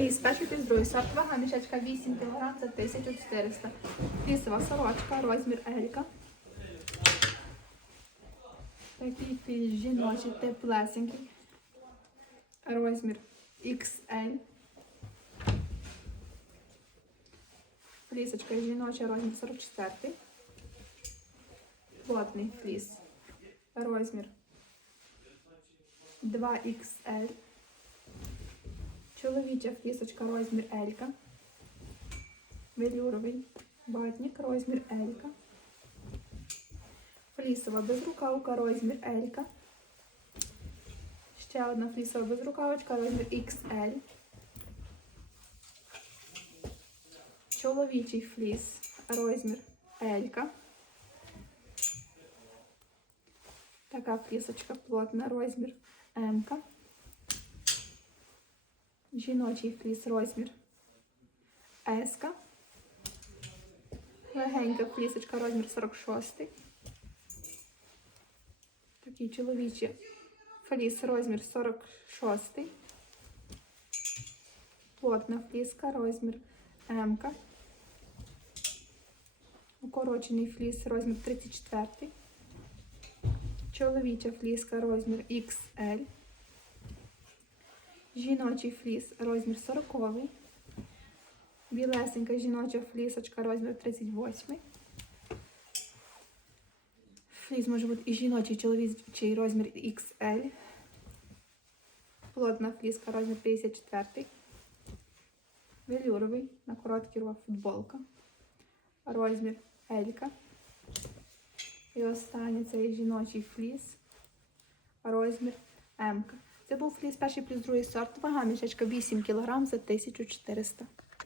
Фліс, перший плюс другий сорт, вага мішечка 8 кг за 1400. Флісова сорочка, розмір Елька. Такий фліс жіночий, теплесенький. Розмір XL. Флісочка жіноча, розмір 44. Плотний фліс. Розмір 2XL. Чоловіча флісочка, розмір Елька. Велюровий батник, розмір Елька. Флісова безрукавка, розмір Елька. Ще одна флісова безрукавочка, розмір XL. Чоловічий фліс, розмір Елька. Така флісочка плотна, розмір М. -ка. Жіночий фліс, розмір С. -ка. Легенька флісочка, розмір 46. Такий чоловічий фліс, розмір 46. Плотна фліска, розмір М. Укорочений фліс, розмір 34. Чоловіча фліска, розмір XL. Жіночий фліс, розмір 40. Білесенька жіноча флісочка, розмір 38. Фліс може бути і жіночий, і чоловічий розмір XL. Плотна фліска, розмір 54. Велюровий на короткий рукав футболка. Розмір Елька. І останнє це жіночий фліс. Розмір М. Це був фліс перший плюс другий сорт. Вага мішечка 8 кг за 1400.